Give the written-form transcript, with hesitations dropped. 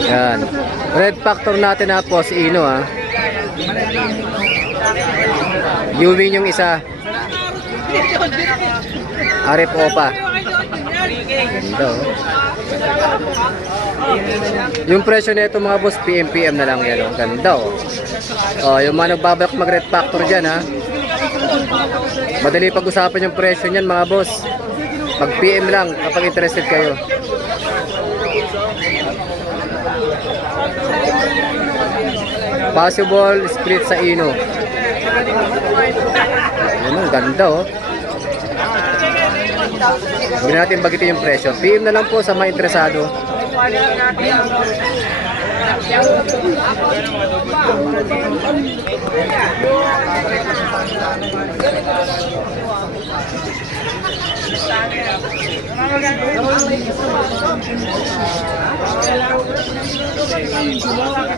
Yan. Red Factor natin na po si Ino ha. Ewing yung isa. Arif Opa. Ganda oh. Yung presyo nito mga boss, PM na lang yan oh. Ganda oh. Oh, yung mga nagbabalak mag Red Factor dyan ha. Madali pag-usapan yung presyo niyan mga boss. Pag PM lang kapag interested kayo. Possible split sa Ino. Ayun, ang ganda oh. Huwag natin bagitin yung presyo. PM na lang po sa mga interesado.